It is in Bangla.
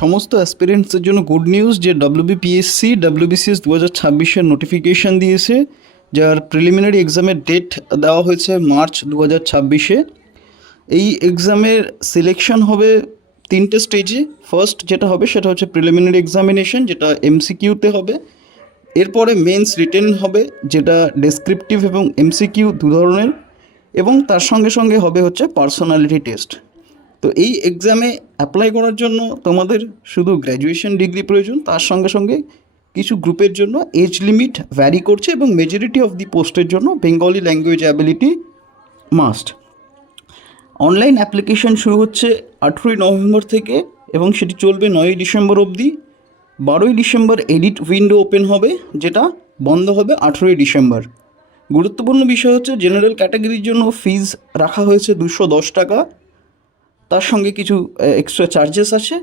সমস্ত অ্যাসপিরেন্টসের জন্য গুড নিউজ যে ডব্লিউবিপিএসসি ডব্লিউবিসিএস 2026-এর নোটিফিকেশান দিয়েছে, যার প্রিলিমিনারি এক্সামের ডেট দেওয়া হয়েছে মার্চ 2026-এ। এই এক্সামের সিলেকশন হবে তিনটে স্টেজে। ফার্স্ট যেটা হবে সেটা হচ্ছে প্রিলিমিনারি এক্সামিনেশন, যেটা এমসিকিউতে হবে। এরপরে মেন্স রিটেন হবে, যেটা ডেসক্রিপটিভ এবং এমসিকিউ দু ধরনের, এবং তার সঙ্গে সঙ্গে হবে হচ্ছে পার্সোনালিটি টেস্ট। তো এই এক্সামে অ্যাপ্লাই করার জন্য তোমাদের শুধু গ্র্যাজুয়েশন ডিগ্রি প্রয়োজন, তার সঙ্গে সঙ্গে কিছু গ্রুপের জন্য এজ লিমিট ভ্যারি করছে, এবং মেজরিটি অফ দি পোস্টের জন্য Bengali language ability must. Online application শুরু হচ্ছে 18ই নভেম্বর থেকে, এবং সেটি চলবে 9ই ডিসেম্বর অবধি। 12ই ডিসেম্বর এডিট উইন্ডো ওপেন হবে, যেটা বন্ধ হবে 18ই ডিসেম্বর। গুরুত্বপূর্ণ বিষয় হচ্ছে জেনারেল ক্যাটাগরির জন্য ফিজ রাখা হয়েছে 210 টাকা, তার সঙ্গে কিছু এক্সট্রা চার্জেস আছে।